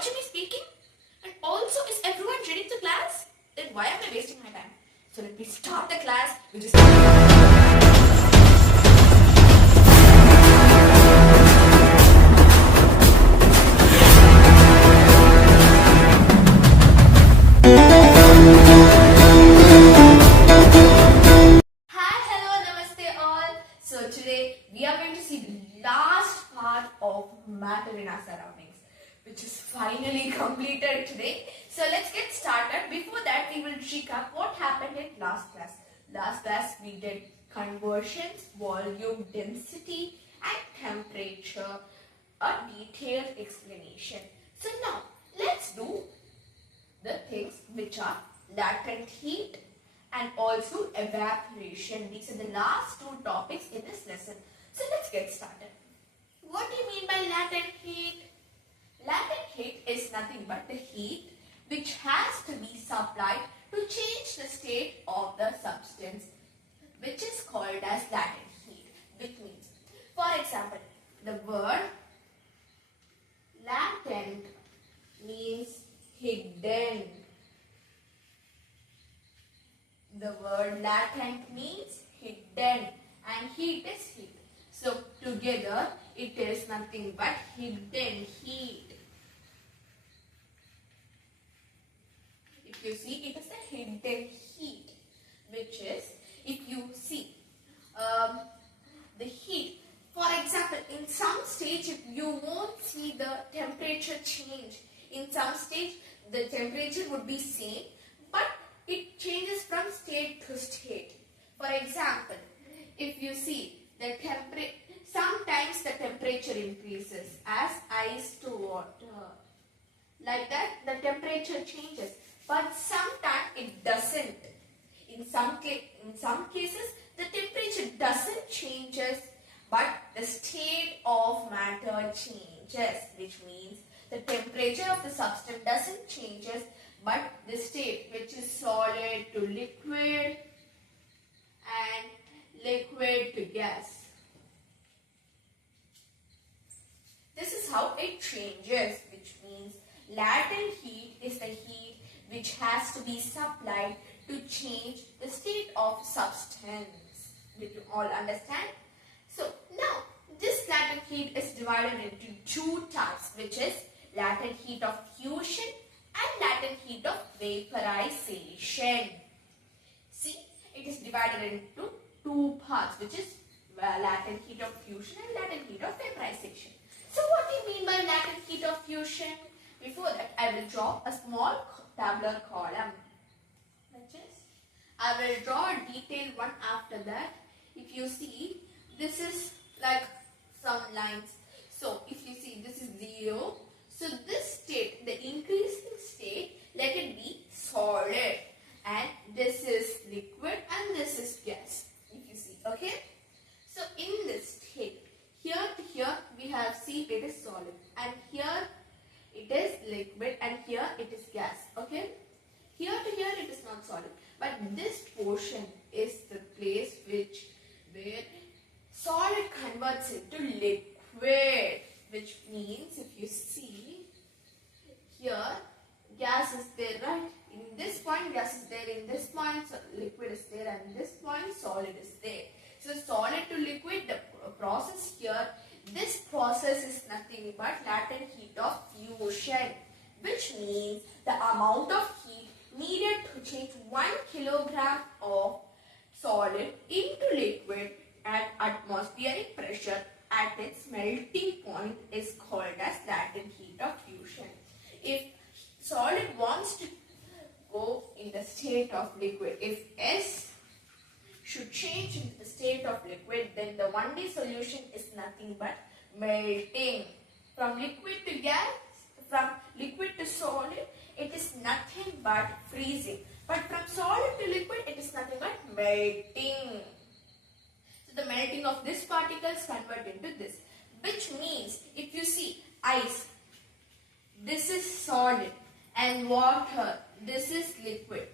watching me speaking? And also, is everyone ready to class? Then why am I wasting my time? So let me start the class, which is... Hi, hello, namaste all. So today we are going to see the last part of matter in our surroundings, which is finally completed today. So let's get started. Before that, we will recap what happened in last class. Last class we did conversions, volume, density and temperature, a detailed explanation. So now let's do the things which are latent heat and also evaporation. These are the last two topics in this lesson. So let's get started. What do you mean by latent heat? Latent heat is nothing but the heat which has to be supplied to change the state of the substance, which is called as latent heat. Which means, for example, the word latent means hidden. The word latent means hidden and heat is heat. So together it is nothing but hidden heat. If you see, it is a hidden heat, which is, if you see the heat, for example, in some stage you won't see the temperature change. In some stage the temperature would be same, but it changes from state to state. For example, if you see the temperature, sometimes the temperature increases as ice to water. Like that, the temperature changes, but sometimes it doesn't. In some cases, the temperature doesn't changes, but the state of matter changes, which means the temperature of the substance doesn't changes, but the state, which is solid to liquid and liquid to gas. This is how it changes, which means latent heat is the heat which has to be supplied to change the state of substance. Did you all understand? So now this latent heat is divided into two types, which is latent heat of fusion and latent heat of vaporization. See, it is divided into two parts, which is latent heat of fusion and latent heat of vaporization. So what do you mean by latent heat of fusion? Before that, I will draw a small tabular column. I will draw a detailed one after that. If you see, this is like some lines. So if you see, this is 0. So this state, the increasing state, let it be solid, and this is liquid and this is gas, if you see, okay. So in this state, here to here we have seen it is solid, and here it is liquid, and here it is gas, okay. Here to here it is not solid, but this portion is the place where solid converts into liquid, which means if you see, here gas is there, right? In this point gas is there, in this point liquid is there, and in this point solid is there. So solid to liquid, the process here, this process is nothing but latent heat of fusion, which means the amount of heat needed to change 1 kilogram of solid into liquid at atmospheric pressure at its melting point is called as latent heat of fusion. If solid wants to go in the state of liquid, if S should change into the state of liquid, then the 1D solution is nothing but melting. From liquid to gas, from liquid to solid, it is nothing but freezing. But from solid to liquid, it is nothing but melting. So the melting of this particles convert into this, which means if you see ice, this is solid, and water, this is liquid.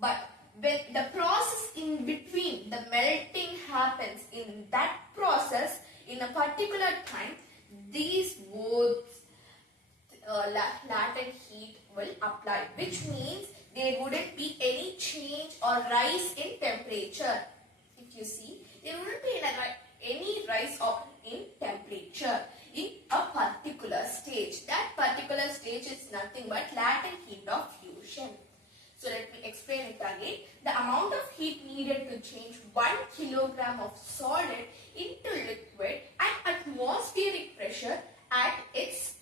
But when the process in between, the melting happens, in that process, in a particular time, these both will apply, which means there wouldn't be any change or rise in temperature. If you see, there wouldn't be any rise in temperature in a particular stage. That particular stage is nothing but latent heat of fusion. So let me explain it again. The amount of heat needed to change 1 kilogram of solid into liquid at atmospheric pressure at its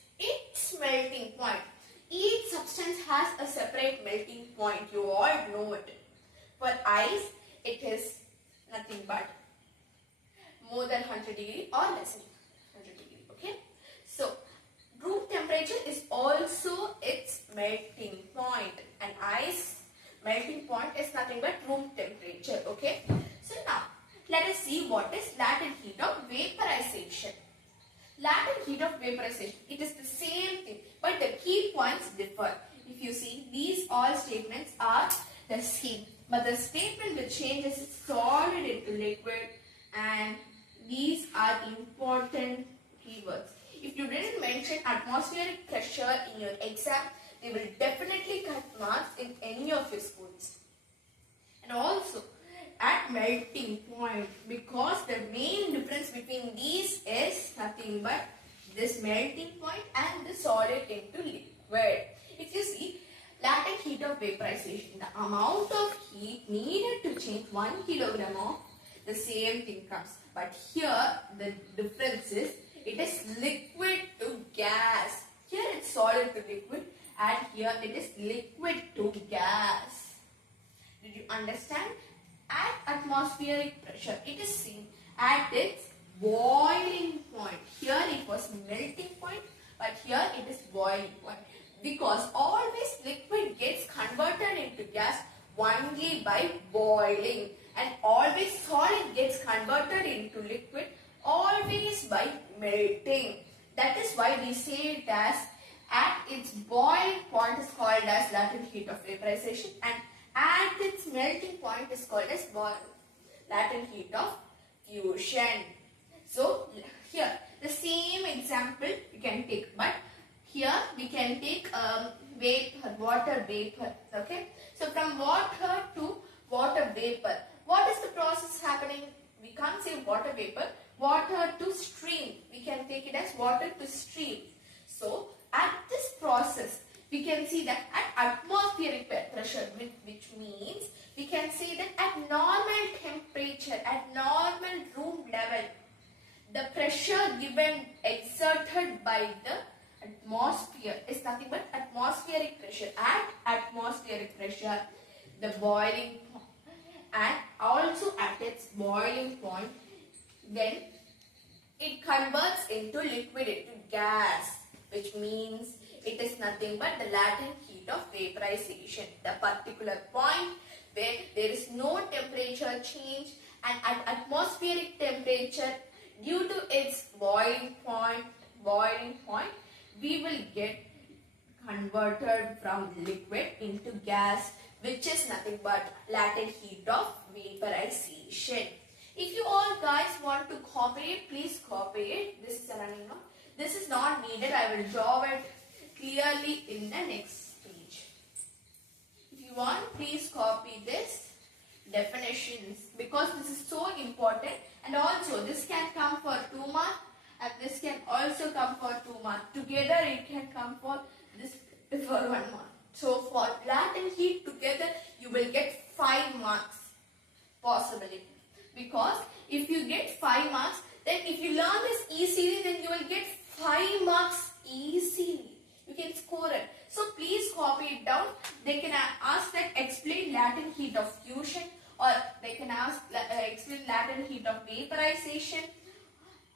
melting point. Each substance has a separate melting point. You all know it. For ice, it is nothing but more than 100 degree or less than 100 degree. Okay. So room temperature is also its melting point, and ice melting point is nothing but room temperature. Okay. So now let us see what is latent heat of vaporization. Latent heat of vaporization, it is the same thing, but the key points differ. If you see, these all statements are the same, but the statement that changes solid into liquid, and these are important keywords. If you didn't mention atmospheric pressure in your exam, they will definitely cut marks in any of your schools. And also at melting point, because the main difference between these is nothing but this melting point and the solid into liquid. If you see, latent heat of vaporization, the amount of heat needed to change 1 kilogram of the same thing comes. But here the difference is, it is liquid to gas. Here it's solid to liquid, and here it is liquid to gas. Did you understand? At atmospheric pressure, it is seen at its boiling point. Here it was melting point, but here it is boiling point. Because always liquid gets converted into gas only by boiling, and always solid gets converted into liquid always by melting. That is why we say it as at its boiling point is called as latent heat of vaporization, and at its melting point is called as latent heat of fusion. So here the same example we can take, but here we can take vapor, water vapor. Okay, so from water to water vapor, what is the process happening? We can't say water vapor. Water to stream, we can take it as water to stream. So at this process, we can see that at atmospheric pressure, which means we can say that at normal temperature, at normal room level, the pressure given exerted by the atmosphere is nothing but atmospheric pressure. At atmospheric pressure, the boiling point, and also at its boiling point, then it converts into liquid, into gas, which means it is nothing but the latent heat of vaporization, the particular point where there is no temperature change, and at atmospheric temperature, due to its boiling point, we will get converted from liquid into gas, which is nothing but latent heat of vaporization. If you all guys want to copy it, please copy it. This is a running note. This is not needed. I will draw it clearly in the next page. If you want, please copy this definitions, because this is so important, and also this can come for 2 marks and this can also come for 2 marks. Together it can come for this for 1 mark. So for latent heat together you will get 5 marks possibly, because if you get 5 marks, then if you learn this easily, then you will get 5 marks easily. You can score it. So please copy it down. They can ask that explain latent heat of fusion, or they can ask explain latent heat of vaporization.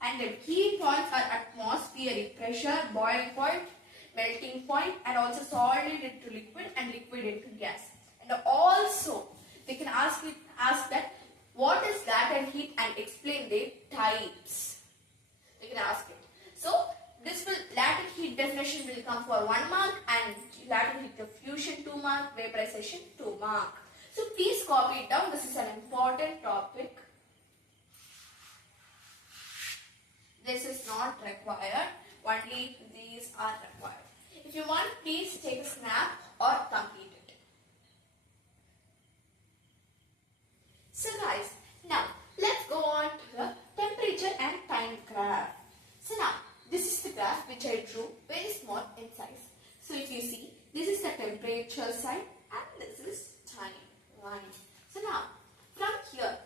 And the key points are atmospheric pressure, boiling point, melting point, and also solid into liquid and liquid into gas. And also they can ask that what is latent heat and explain the types. They can ask it. So this latent heat definition will come for 1 mark, and latent heat of fusion 2 mark, vaporization 2 mark. So please copy it down. This is an important topic. This is not required. Only these are required. If you want, please take a snap or complete it. So guys, now let's go on to the temperature and time graph. So now, this is the graph which I drew, very small in size. So if you see, this is the temperature side and this is time line. So now, from here,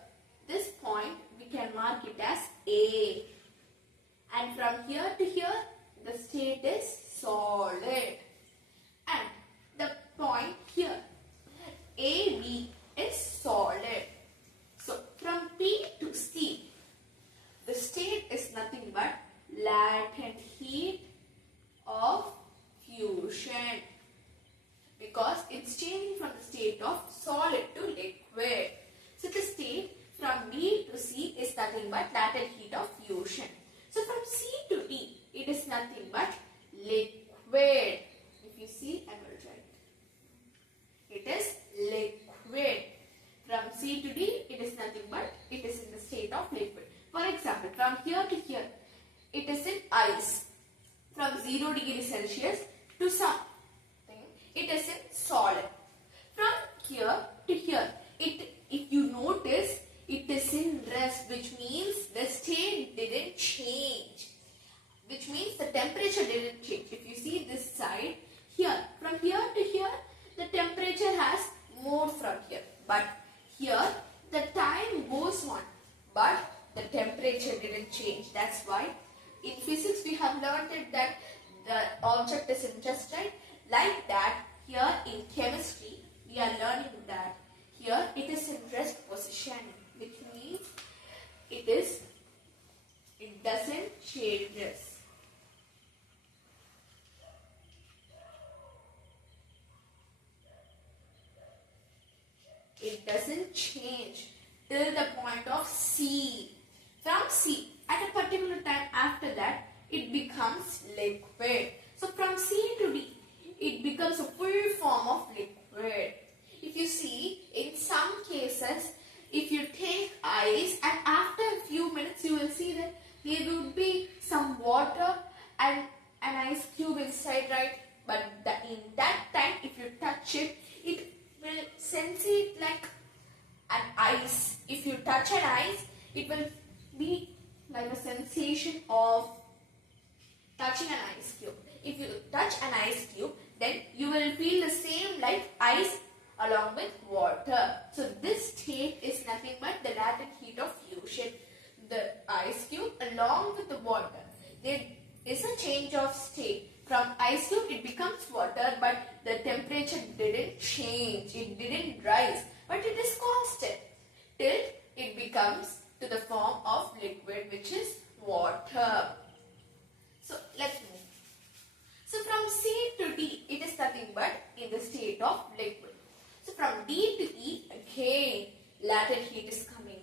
this point we can mark it as A. And from here to here, the state is solid. And the point here, AB, is solid. So from P to C, the state is nothing but latent heat of fusion, because it's changing from the state of solid to liquid. So the state from B to C is nothing but latent heat of fusion. So from C to D, it is nothing but liquid. If you see, I will write. It is liquid. From C to D, it is nothing but it is in the state of liquid. For example, from here to here, it is in ice. From 0 degree Celsius to something, it is in solid. From here to here, if you notice, it is in rest, which means the state didn't change. Which means the temperature didn't change. If you see this side, here, from here to here, the temperature has moved from here. But here, the time goes on, but the temperature didn't change. That's why in physics we have learned it that the object is in rest, right? Like that, here in chemistry, we are learning that here it is in rest position, which means it doesn't change. It doesn't change till the point of C. From C, at a particular time after that, it becomes liquid. So from C to D, it becomes a full form of liquid. If you see, in some cases, if you take ice and after a few minutes, you will see that there would be some water and an ice cube inside, right? But in that time, if you touch it, it will sense it like an ice. If you touch an ice, it will be like a sensation of touching an ice cube. If you touch an ice cube, then you will feel the same like ice along with water. So this state is nothing but the latent heat of fusion. The ice cube along with the water, there is a change of state. From ice cube it becomes water, but the temperature didn't change, it didn't rise, but it is constant till it becomes to the form of liquid, which is water. So let's move. So from C to D, it is nothing but in the state of liquid. So from D to E, again latent heat is coming.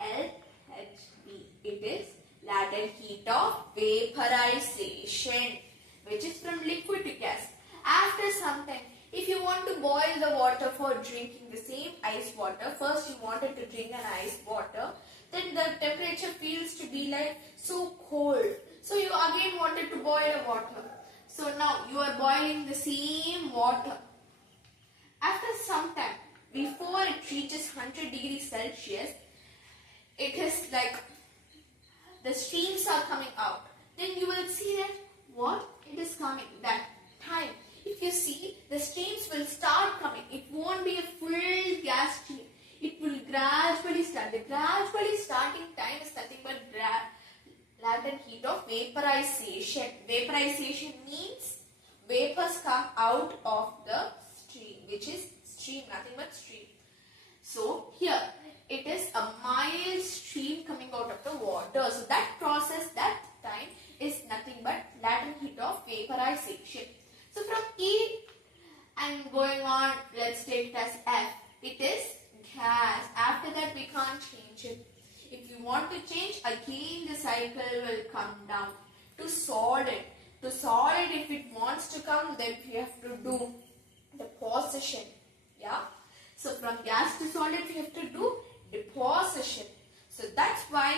LHV, it is latent heat of vaporization, which is from liquid to gas. After some time, if you want to boil the water for drinking the same ice water, first you wanted to drink an ice water, then the temperature feels to be like so cold. So you again wanted to boil a water. So now you are boiling the same water. After some time, before it reaches 100 degrees Celsius, it is like the streams are coming out. Then you will see that what? It is coming. That time, if you see, the streams will start coming. It won't be a full gas stream. It will gradually start. The gradually starting time is nothing but latent heat of vaporization. Vaporization means vapors come out of the stream, which is stream, nothing but stream. So here it is a mild stream coming out of the water. So that process, that time is nothing but latent heat of vaporization. So from E and going on, let's take it as F. It is gas. After that we can't change it. If you want to change, again the cycle will come down to solid. To solid, if it wants to come, then we have to do deposition. Yeah. So from gas to solid, we have to do deposition. So that's why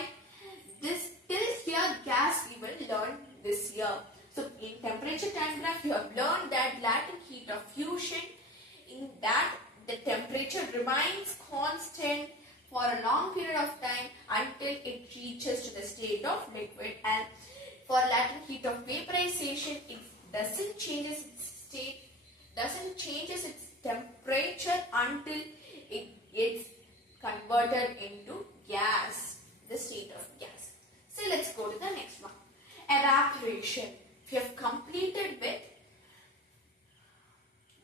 this till here gas we will learn this year. So in temperature time graph, you have learned that latent heat of fusion, in that the temperature remains constant for a long period of time until it reaches to the state of liquid, and for latent heat of vaporization, it doesn't changes its state, doesn't changes its temperature until it gets converted into gas, the state of gas. So let's go to the next one. Evaporation. If you have completed with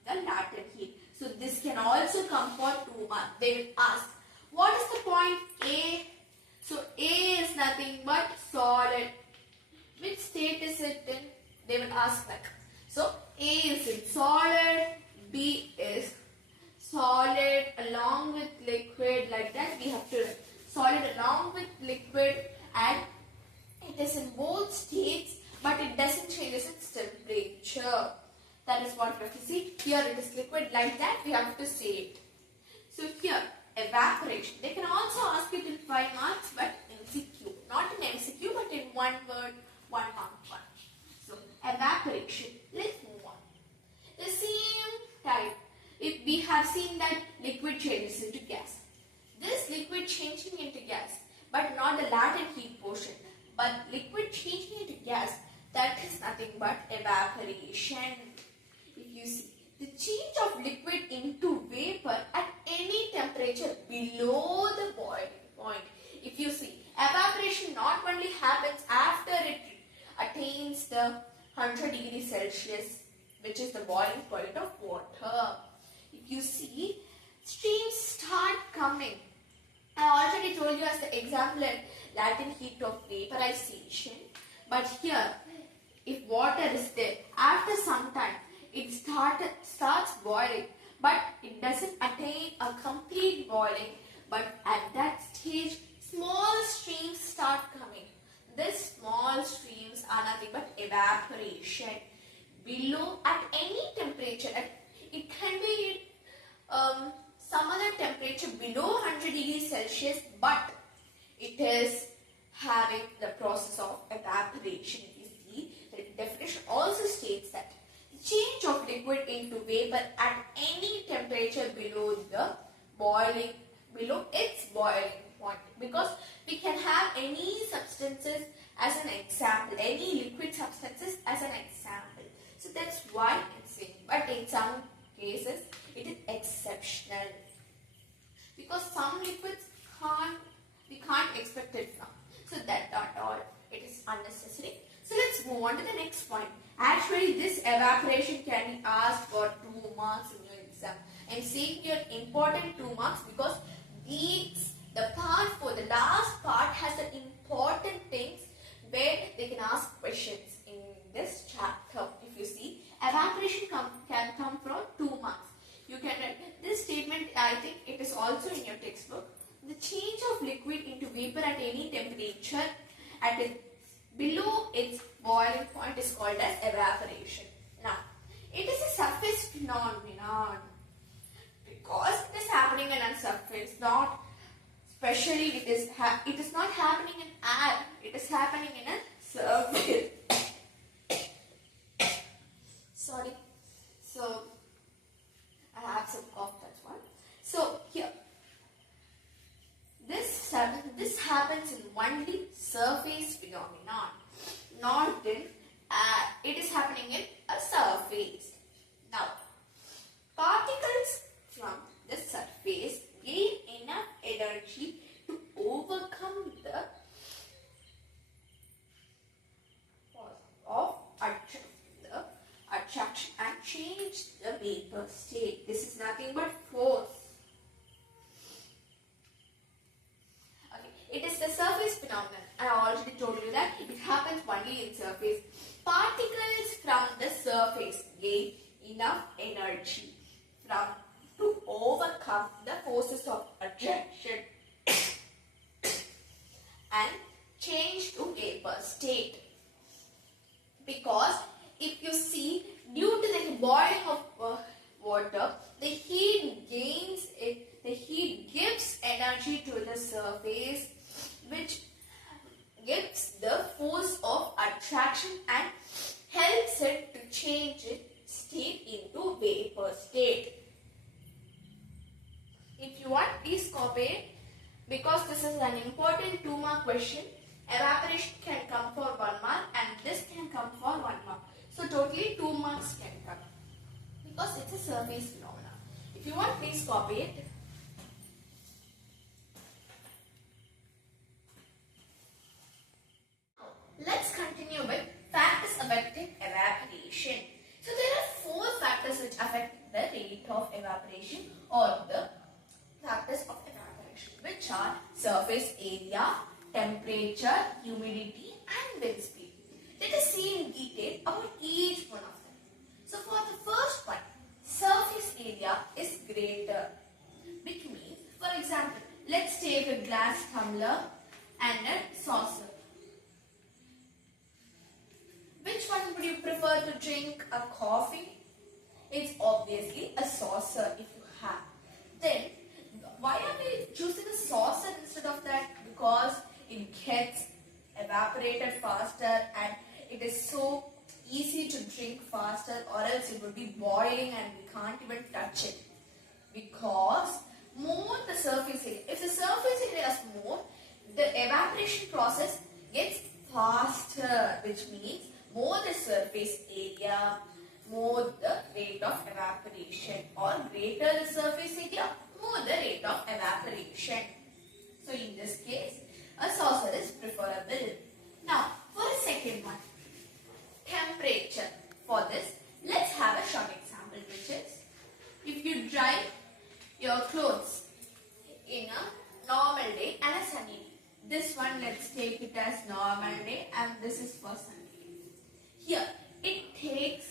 the latent heat. So this can also come for 2 marks. They will ask, what is the point A? So A is nothing but solid. Which state is it in? They will ask like. So A is in solid, B is solid along with liquid, like that we have to write. Solid along with liquid, and it is in both states, but it doesn't change its temperature. That is what we have to see. Here it is liquid, like that we have to say it. So here, evaporation. They can also ask it in 5 marks, but MCQ. Not in MCQ, but in 1 word, 1 mark one. So evaporation. Let's move on. The same type. If we have seen that liquid changes into gas. This liquid changing into gas, but not the latent heat portion, but liquid changing into gas, that is nothing but evaporation. If you see, the change of liquid into vapor at any temperature below the boiling point. If you see, evaporation not only happens after it attains the 100 degrees Celsius, which is the boiling point of water. If you see, streams start coming. I already told you as the example latent heat of vaporization. But here, if water is there, after some time, it starts boiling. But it doesn't attain a complete boiling. But at that stage, small streams start coming. These small streams are nothing but evaporation. Below, at any temperature, it can be some other temperature below 100 degrees Celsius, but it is having the process of evaporation. If you see, the definition also states that the change of liquid into vapor at any temperature below its boiling point. Because we can have any substances as an example, any liquid substances as an example. So that's why it's saying, but in some cases it is exceptional, because some liquids we can't expect it from. So that not all, it is unnecessary. So let's move on to the next point. Actually, this evaporation can be asked for 2 marks in your exam. I'm saying here important 2 marks because the part for the last part has the important things where they can ask questions in this chapter. If you see, evaporation can come from 2 marks. You can write this statement. I think it is also in your textbook. The change of liquid into vapor at any temperature below its boiling point is called as evaporation. Now, it is a surface phenomenon because it is happening in a surface. Not especially it is not happening in air. It is happening in a surface. Sorry. So I have some cough, that's one. So here, this happens in only surface phenomenon, not in it is happening in a surface. Now, particles from the surface gain enough energy to overcome the force of attraction and change the vapor state. This is nothing but force. Okay, it is the surface phenomenon. I already told you that it happens only in surface. Particles from the surface gain enough energy to overcome the forces of attraction and change to vapor state. Because if you see, due to the boiling of water, the heat gives energy to the surface, which gives the force of attraction and helps change its state into vapor state. If you want, please copy it, because this is an important 2-mark question. Evaporation can come for 1 mark and this can come for 1 mark. So totally 2 marks can come, because it's a surface phenomena. If you want, please copy it. Let's continue with factors affecting evaporation. So there are 4 factors which affect the rate of evaporation, or the factors of evaporation, which are surface area, temperature, humidity and wind speed. Let us see in detail about each one of them. So for the first one, surface area is greater, which means, for example, let's take a glass tumbler and a saucer. Which one would you prefer to drink? A coffee? It's obviously a saucer if you have. Then, why are we choosing a saucer instead of that? Because it gets evaporated faster and it is so easy to drink faster, or else it will be boiling and we can't even touch it. Because more the surface area, if the surface area is more, the evaporation process gets faster, which means more the surface area, more the rate of evaporation, or greater the surface area, more the rate of evaporation. So in this case, a saucer is preferable. Now, for a second one, temperature. For this, let's have a short example, which is, if you dry your clothes in a normal day and a sunny day. This one, let's take it as normal day and this is for sunny day. Here, it takes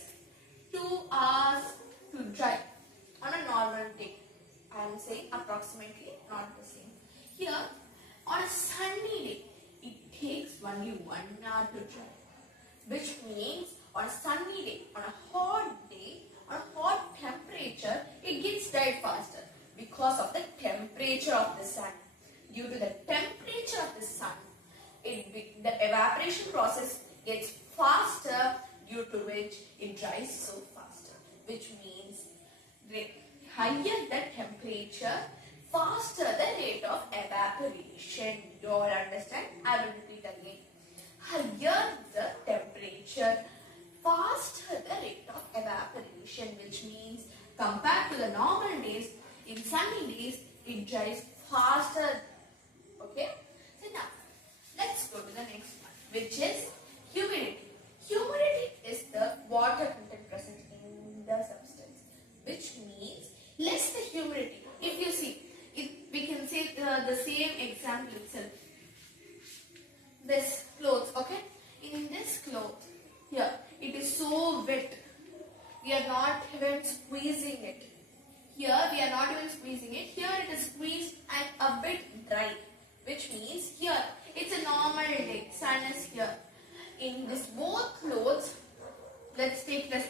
2 hours to dry on a normal day. I am saying approximately, not the same. Here, on a sunny day, it takes only 1 hour to dry. Which means, on a sunny day, on a hot day, on a hot temperature, it gets dried faster because of the temperature of the sun. Due to the temperature of the sun, the evaporation process gets faster, due to which it dries so faster. Which means, the higher the temperature, faster the rate of evaporation. You all understand? I will repeat again. Higher the temperature, faster the rate of evaporation, which means compared to the normal days, in sunny days, it dries faster. Okay? So now, let's go to the next one, which is humidity. Humidity is the water content present in the substance, which means less the humidity. If you see, we can say the same example itself. This clothes, okay? In this cloth, here, it is so wet. We are not even squeezing it. Here, we are not even squeezing it. Here, it is squeezed and a bit dry. Which means, here, it's a normal day. Sun is here. In this both clothes, let's take this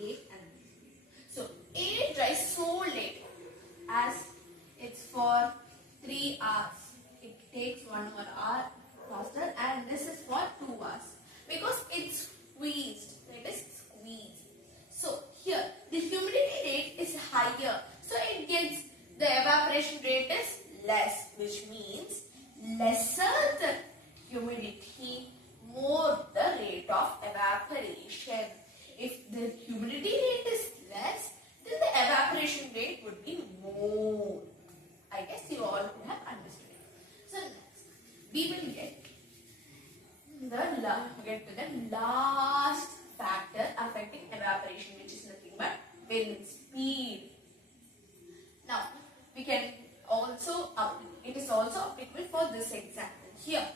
A and B. So, A dries so late, as it's for 3 hours. It takes 1 more hour faster, and this is for 2 hours. Because it's squeezed. It is squeezed. So, here, the humidity rate is higher. So, it gets, the evaporation rate is less. Which means, lesser the humidity, more the rate of evaporation. If the humidity rate is less, then the evaporation rate would be more. I guess you all could have understood it. So next, we will get to the last factor affecting evaporation, which is nothing but wind speed. Now, we can also, it is also applicable for this example. Here,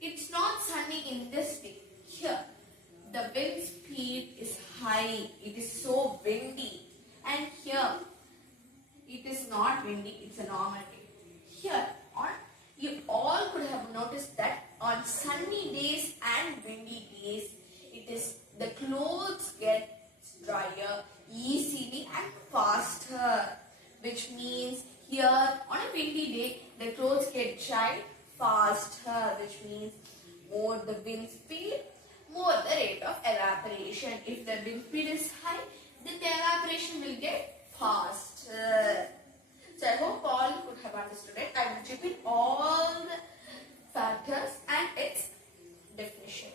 it's not sunny in this day. Here, the wind speed is high. It is so windy. And here, it is not windy. It's a normal day. Here, you all could have noticed that on sunny days and windy days, the clothes get drier easily and faster. Which means here, on a windy day, the clothes get dried faster, which means more the wind speed, more the rate rate of evaporation. If the liquid is high, then the evaporation will get faster. So I hope all could have understood it. I will repeat all the factors and its definition.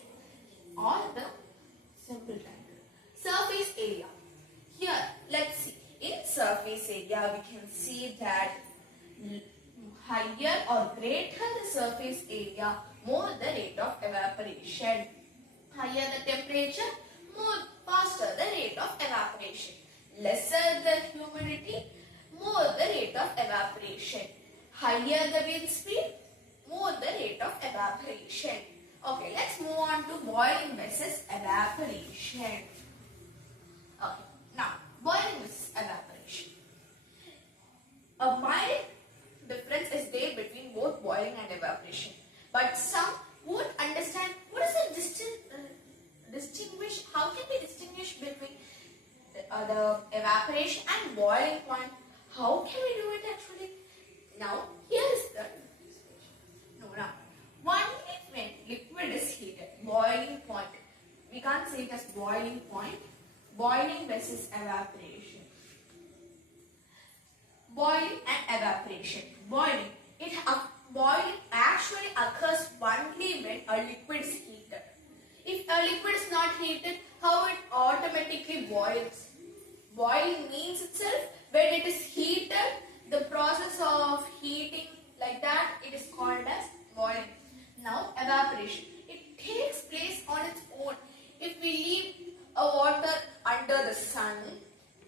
All the simple time. Surface area. Here, let's see. In surface area, we can see that higher or greater the surface area, more the rate of evaporation. Higher the temperature, more faster the rate of evaporation. Lesser the humidity, more the rate of evaporation. Higher the wind speed, more the rate of evaporation. Okay, let's move on to boiling versus evaporation. Okay, now boiling versus evaporation. A mild difference is there between both boiling and evaporation, but some won't understand what is the distinguish. How can we distinguish between the evaporation and boiling point? How can we do it actually? Now here is the only when liquid is heated, boiling point. We can't say it as boiling point. Boiling versus evaporation. Boiling and evaporation. Boiling. Boiling actually occurs only when a liquid is heated. If a liquid is not heated, how it automatically boils? Boiling means itself when it is heated, the process of heating like that, it is called as boiling. Now evaporation. It takes place on its own. If we leave a water under the sun,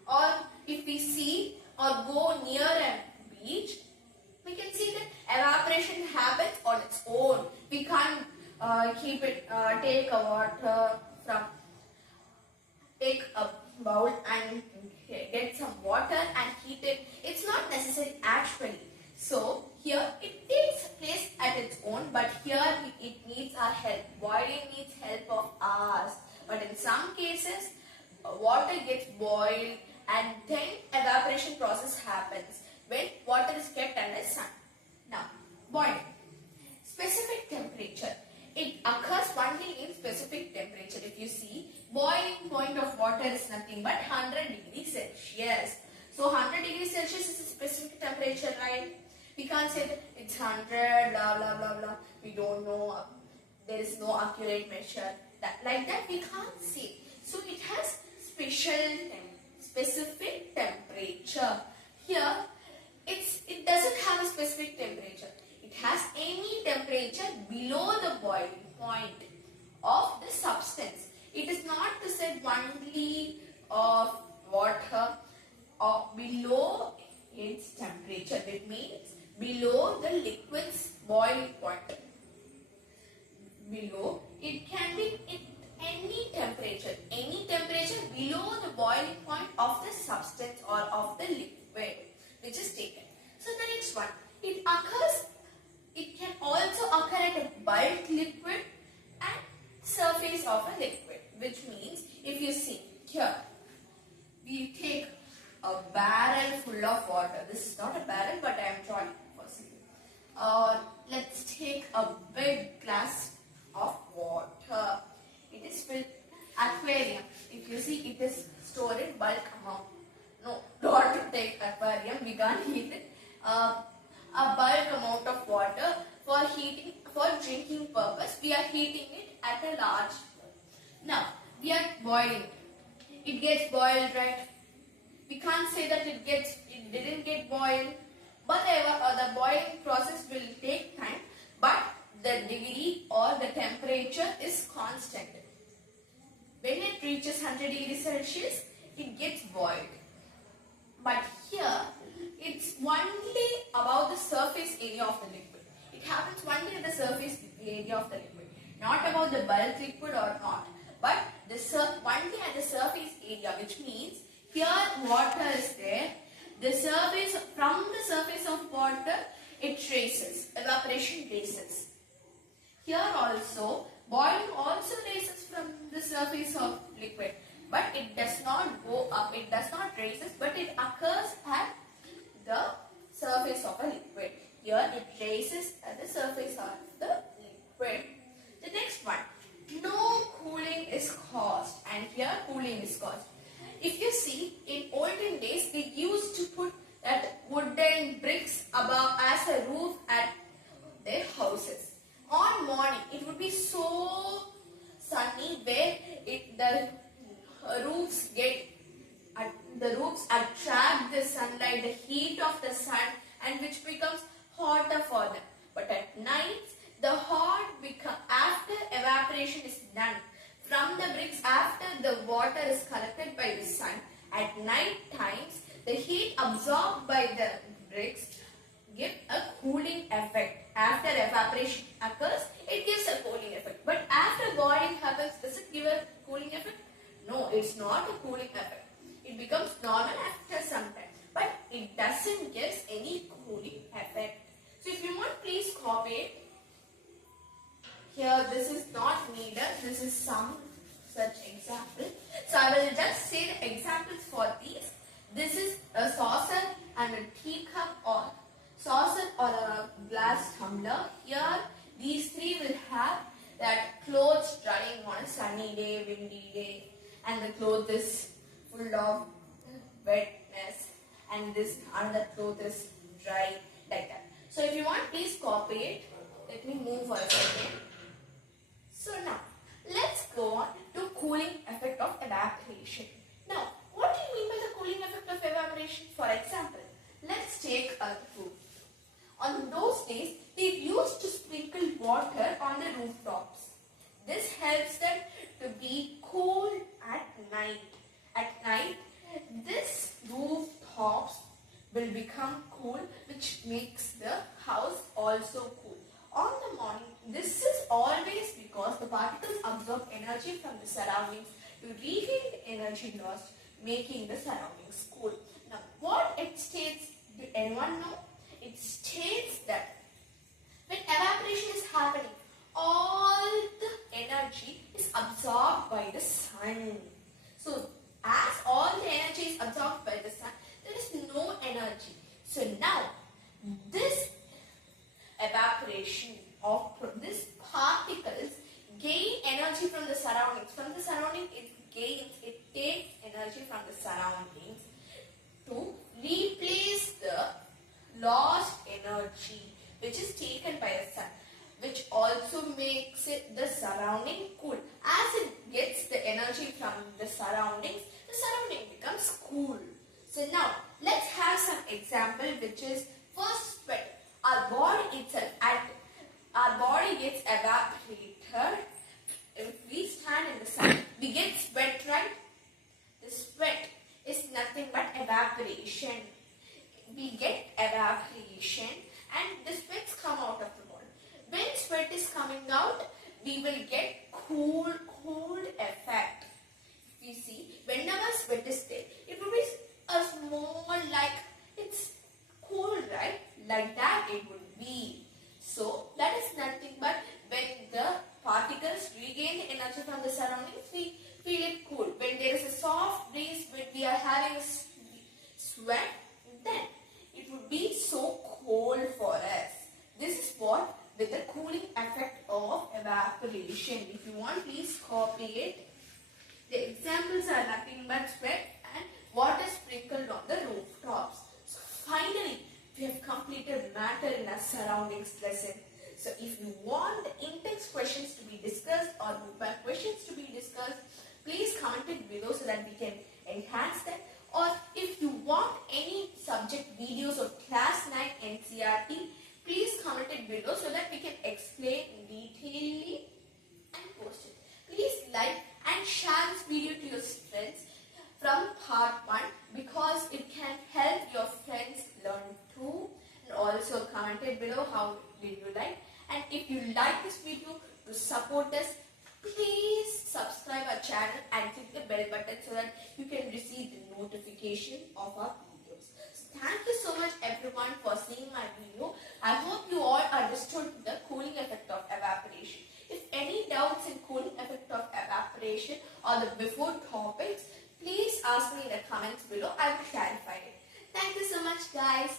or if we see or go near a beach, we can see that evaporation happens on its own. We can't take a bowl and get some water and heat it. It's not necessary actually. So here it takes place at its own, but here it needs our help. Boiling needs help of ours. But in some cases, water gets boiled and then evaporation process happens when water is kept under sun. Now, boiling. Specific temperature. It occurs only in specific temperature. If you see, boiling point of water is nothing but 100 degrees Celsius. So 100 degrees Celsius is a specific temperature, right? We can't say that it's 100, blah, blah, blah, blah. We don't know. There is no accurate measure. Like that we can't say. So it has specific temperature. Here, it doesn't have a specific temperature. It has any temperature below the boiling point of the substance. It is not to say only of water or below its temperature. That means below the liquid's boiling point. Below, it can be any temperature below the boiling point of the substance or of the liquid which is taken. So the next one, it can also occur at a bulk liquid and surface of a liquid, which means if you see here, we take a barrel full of water. This is not a barrel, but I am drawing for simple. Let's take a big glass of water. It is filled aquarium. If you see, it is stored in bulk amount. No, not to take aquarium. We can't heat it. A bulk amount of water for drinking purpose. We are heating it at a large. Now we are boiling. It gets boiled, right? We can't say that it didn't get boiled. But the boiling process will take time. But the degree or the temperature is constant. When it reaches 100 degrees Celsius, it gets boiled. But here, it's only about the surface area of the liquid. It happens only at the surface area of the liquid. Not about the bulk liquid or not. But only at the surface area, which means here water is there. From the surface of water, it raises. Evaporation raises. Here also, boiling also raises from the surface of liquid. But it does not go up, it does not raises, but it occurs at the surface of a liquid. Here it raises at the surface of the liquid. The next one, no cooling is caused, and here cooling is caused. If you see, in olden days they used to put that wooden bricks above as a roof at their houses. On morning it would be so sunny where the roofs attract the sunlight, the heat of the sun, and which becomes hotter for them. But at night, the hot become after evaporation is done from the bricks, after the water is collected by the sun. At night times, the heat absorbed by the bricks give a cooling effect. After evaporation occurs, it gives a cooling effect. But after boiling happens, does it give a cooling effect? No, it's not a cooling effect. It becomes normal after some time, but it doesn't give any cooling effect. So if you want, please copy it. Here this is not needed. This is some such example. So I will just say the examples for these. This is a saucer and a teacup, or saucer or a glass tumbler. Here these three will have that clothes drying on a sunny day, windy day, and the cloth is full of wetness, and this another cloth is dry, like that. So if you want, please copy it. Let me move for a second. So now let's go on to cooling effect of evaporation. Now, what do you mean by the cooling effect of evaporation? For example, let's take a roof. On those days, they used to sprinkle water on the rooftops. This helps them to be cool at night. At night, this rooftops will become cool, which makes the house also cool. On the morning, this is always because the particles absorb energy from the surroundings to regain the energy lost, making the surroundings cool. Now, what it states, do anyone know? It states that when evaporation is happening, all the energy is absorbed by the sun. So, as all the energy is absorbed by the sun, there is no energy. So now, this evaporation of these particles gain energy from the surroundings. From the surrounding, it takes energy from the surroundings to replace the lost energy which is taken by the sun, which also makes the surrounding cool. As it gets the energy from the surrounding becomes cool. So now, let's have some example, which is first sweat. Our body itself, our body gets evaporated. If we stand in the sun, we get sweat, right? The sweat is nothing but evaporation. We get evaporation and the sweats come out of the body. When sweat is coming out, we will get cold effect. If you see, whenever sweat is there, it will be a small, like it's cold, right? Like that it would be. So that is nothing but when the particles regain the energy from the surroundings, we feel it cool. When there is a soft breeze, when we are having a sweat, then it would be so cold for us. This is what with the cooling effect of evaporation. If you want, please copy it. The examples are nothing but sweat and water sprinkled on the rooftops. So finally, we have completed matter in our surroundings lesson. So if you want the in-text questions to be discussed or book questions to be discussed, please comment it below so that we can enhance them. Or if you want any subject videos of class 9 NCERT, please comment it below so that we can explain detailedly and post it. Please like and share this video to your friends from part 1 because it can help your friends learn too. And also comment it below how did you like. And if you like this video, to support us, please subscribe our channel and click the bell button so that you can receive the notification of our videos. So thank you so much everyone for seeing my video. I hope you all understood the cooling effect of evaporation. If any doubts in cooling effect of evaporation or the before topics, please ask me in the comments below. I will clarify it. Thank you so much guys.